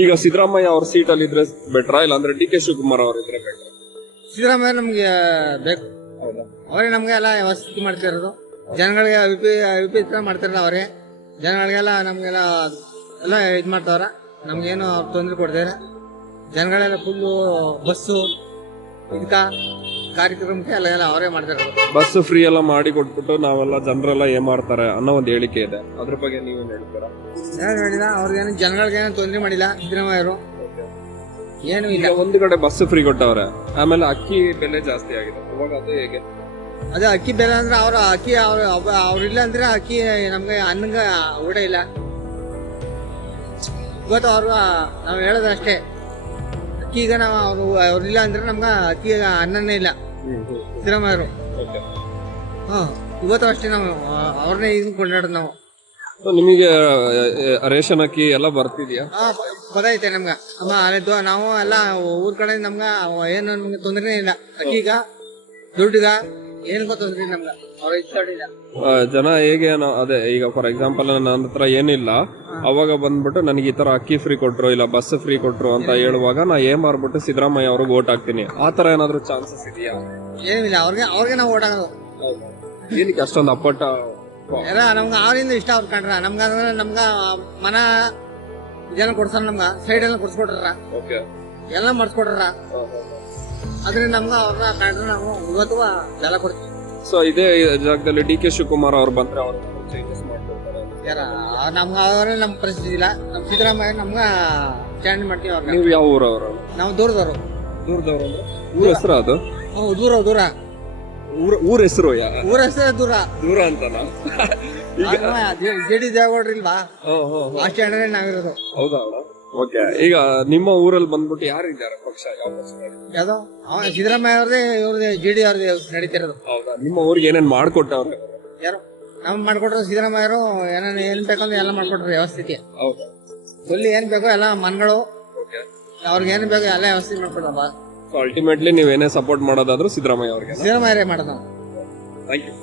ಈಗ ಸಿದ್ದರಾಮಯ್ಯ ಅವ್ರ ಸೀಟ್ ಅಲ್ಲಿ ಇದ್ರೆ ಬೆಟ್ರಾ ಇಲ್ಲ ಅಂದ್ರೆ ಡಿ ಕೆ ಶಿವಕುಮಾರ್ ಅವ್ರ ಇದ್ರೆ ಬೆಟ್ರಾ? ಸಿದ್ದರಾಮಯ್ಯ ನಮ್ಗೆ ಬೇಕು. ಅವರೇ ನಮ್ಗೆ ಎಲ್ಲ ವಸತಿ ಮಾಡ್ತಿರೋದು, ಜನಗಳಿಗೆ ವಿಪರೀತ ಮಾಡ್ತಿರಲ್ಲ ಅವರೇ. ಜನಗಳಿಗೆಲ್ಲ ನಮ್ಗೆಲ್ಲ ಎಲ್ಲ ಇದ್ ಮಾಡ್ತಾವ್ರ, ನಮ್ಗೇನು ಅವ್ರು ತೊಂದ್ರೆ ಕೊಡ್ತಾರೆ. ಜನಗಳೆಲ್ಲ ಫುಲ್ಲು ಬಸ್ಸು ಇದಕ್ಕ ಕಾರ್ಯಕ್ರಮಕ್ಕೆ ಎಲ್ಲ ಅವರೇ ಮಾಡ್ತಿರೋದು. ಬಸ್ ಫ್ರೀ ಎಲ್ಲ ಮಾಡಿ ಕೊಟ್ಬಿಟ್ಟು ನಾವೆಲ್ಲ ಜನರೆಲ್ಲ ಏನ್ ಮಾಡ್ತಾರೆ ಅನ್ನೋ ಒಂದು ಹೇಳಿಕೆ ಇದೆ, ಅದ್ರ ಬಗ್ಗೆ ನೀವೇನ್ ಹೇಳ್ತೀರಾ? ಏನು ಮಾಡಿಲ್ಲ ಅವ್ರಿಗೇನು, ಜನಗಳಿಗೇನು ತೊಂದ್ರೆ ಮಾಡಿಲ್ಲ ಸಿದ್ದರಾಮಯ್ಯರು, ಏನು ಇಲ್ಲ. ಒಂದು ಕಡೆ ಬಸ್ ಫ್ರೀ ಕೊಟ್ಟವ್ರೆ, ಆಮೇಲೆ ಅಕ್ಕಿ ಬೆಲೆ ಜಾಸ್ತಿ ಆಗಿದೆ, ಅವಾಗ ಅದು ಹೇಗೆ? ಅದೇ ಅಕ್ಕಿ ಬೆಲೆ ಅಂದ್ರೆ ಅವ್ರ ಅಕ್ಕಿ ಅವ್ರಿಲ್ಲ ಅಂದ್ರೆ ಅಕ್ಕಿ ನಮ್ಗೆ ಅನ್ನಂಗ ಊಟ ಇಲ್ಲ. ಇವತ್ತು ಅವ್ರು ನಾವು ಹೇಳೋದಷ್ಟೇ, ಅಕ್ಕಿ ಈಗ ನಾವು ಅವ್ರಿಲ್ಲ ಅಂದ್ರೆ ನಮ್ಗೆ ಅಕ್ಕಿ ಅನ್ನನೇ ಇಲ್ಲ ಸಿದ್ದರಾಮಯ್ಯರು. ಇವತ್ತು ಅಷ್ಟೇ ನಾವು ಅವ್ರನ್ನೇ ಇದನ್ನ ಕೊಂಡಾಡೋದು ನಾವು. ನಿಮಗೆ ರೇಷನ್ ಅಕ್ಕಿ ಎಲ್ಲ ಬರ್ತಿದ್ಯಾ? ಗೊತ್ತೈತೆ ನಮ್ಗ ಅಮ್ಮ ಅಲ್ಲಿದ್ದು ನಾವು ಎಲ್ಲ ಊರ್ ಕಡೆ ನಮ್ಗ ಏನು ನಮ್ಗೆ ತೊಂದ್ರೆ ಇಲ್ಲ. ಅಕ್ಕಿಗ ದುಡ್ಡಿಗ ಏನಕ್ಕೂ ತೊಂದ್ರೆ ನಮ್ಗ ಅವ್ರ ಇಷ್ಟ. ಜನ ಹೇಗೆ ಅದೇ ಈಗ ಫಾರ್ ಎಕ್ಸಾಂಪಲ್ ನನ್ನ ಹತ್ರ ಏನಿಲ್ಲ, ಅವಾಗ ಬಂದ್ಬಿಟ್ಟು ನನಗೆ ಈ ತರ ಅಕ್ಕಿ ಫ್ರೀ ಕೊಟ್ರು ಇಲ್ಲ ಬಸ್ ಫ್ರೀ ಕೊಟ್ರು ಅಂತ ಹೇಳುವಾಗ ನಾ ಏನ್ ಮಾಡ್ಬಿಟ್ಟು ಸಿದ್ದರಾಮಯ್ಯ ಅವ್ರಿಗೆ ಓಟ್ ಹಾಕ್ತೀನಿ, ಆತರ ಏನಾದ್ರು ಚಾನ್ಸಸ್ ಇದೆಯಾ? ಏನಿಲ್ಲ, ಅವ್ರಿಗೆ ನಾವು ಓಟ್ ಹಾಕೋದು. ಏನಕ್ಕೆ ಅಷ್ಟೊಂದು ಅಪ್ಪಟ? ಎಲ್ಲ ನಮ್ಗ ಅವ್ರಿಂದ ಇಷ್ಟ ಅವ್ರ ಕಂಡ್ರ ನಮ್ಗಂದ್ರೆ ನಮ್ಗ ಮನ ಇದೆಲ್ಲ ಕೊಡ್ಸಾರ, ನಮ್ಗ ಸೈಡ್ ಎಲ್ಲ ಕೊಡ್ಸ್ಕೊಟ್ರ, ಎಲ್ಲ ಮಾಡಿಸ್ಕೊಟ್ರ. ಅದ್ರಿಂದ ನಮ್ಗ ಅವ್ರನ್ನ ಕಂಡ್ರೆ ನಾವು ಇವತ್ತು ಎಲ್ಲ ಕೊಡ್ತೀವಿ. ಸೊ ಇದೇ ಜಾಗದಲ್ಲಿ ಡಿ ಕೆ ಶಿವಕುಮಾರ್ ಅವ್ರು ಬಂದ್ರೆ ಅವ್ರು ಚೇಂಜಸ್ ಮಾಡ್ಕೊಡ್ತಾರೆ. ನಮ್ಗ ಅವರೇ ನಮ್ ಪರಿಸ್ಥಿತಿ ಇಲ್ಲ. ನಮ್ ಸಿದ್ದರಾಮಯ್ಯ ನಮ್ಗ ಚೇಂಜ್ ಮಾಡ್ತೀವಿ ಅವ್ರನ್ನ. ನೀವು ಯಾವ ಊರವರು? ನಾವು ದೂರದವರು. ದೂರದವರು ಅಂದ್ರೆ ಊರ ಹೆಸರು ಅದು? ದೂರ ಊರ ಹೆಸರು? ಊರ ಹೆಸರು ದೂರ ದೂರ ಅಂತನಾ? ಜೆಡಿ ದೇವೇಗೌಡ್ರು ಇಲ್ವಾ, ಅಷ್ಟೇ ಅಂದ್ರೆ ನಾವಿರೋದು. ಹೌದಾ? ಓಕೆ. ಈಗ ನಿಮ್ಮ ಊರಲ್ಲಿ ಬಂದ್ಬಿಟ್ಟು ಯಾರಿದ್ದಾರೆ ಪಕ್ಷ? ಯಾವ ಪಕ್ಷ? ಯಾವ್ದೋ ಸಿದ್ದರಾಮಯ್ಯ ಅವ್ರದೇ, ಇವ್ರದೇ ಜೆಡಿ ಅವ್ರದೇ ನಡೀತಿರೋದು. ಹೌದಾ? ನಿಮ್ಮ ಊರಿಗೆ ಏನೇನ್ ಮಾಡ್ಕೊಟ್ಟವ್ರೆ? ಯಾರು ನಮ್ ಮಾಡ್ಕೊಟ್ರು ಸಿದ್ದರಾಮಯ್ಯರು. ಏನ್ ಬೇಕಂದ್ರೆ ಎಲ್ಲ ಮಾಡ್ಕೊಟ್ರು ವ್ಯವಸ್ಥಿತಿ. ಹೌದಾ? ಇಲ್ಲಿ ಏನ್ ಬೇಕೋ ಎಲ್ಲ ಮನ್ಗಳು ಅವ್ರಿಗೆ ಏನ್ ಬೇಕೋ ಎಲ್ಲ ವ್ಯವಸ್ಥೆ ಮಾಡ್ಕೊಟ್ರಪ್ಪ. ಅಲ್ಟಿಮೇಟ್ಲಿ ನೀವೇನೇ ಸಪೋರ್ಟ್ ಮಾಡೋದಾದ್ರೂ ಸಿದ್ದರಾಮಯ್ಯ ಅವ್ರಿಗೆ? ಸಿದ್ದರಾಮಯ್ಯ ಮಾಡೋದು. Thank you.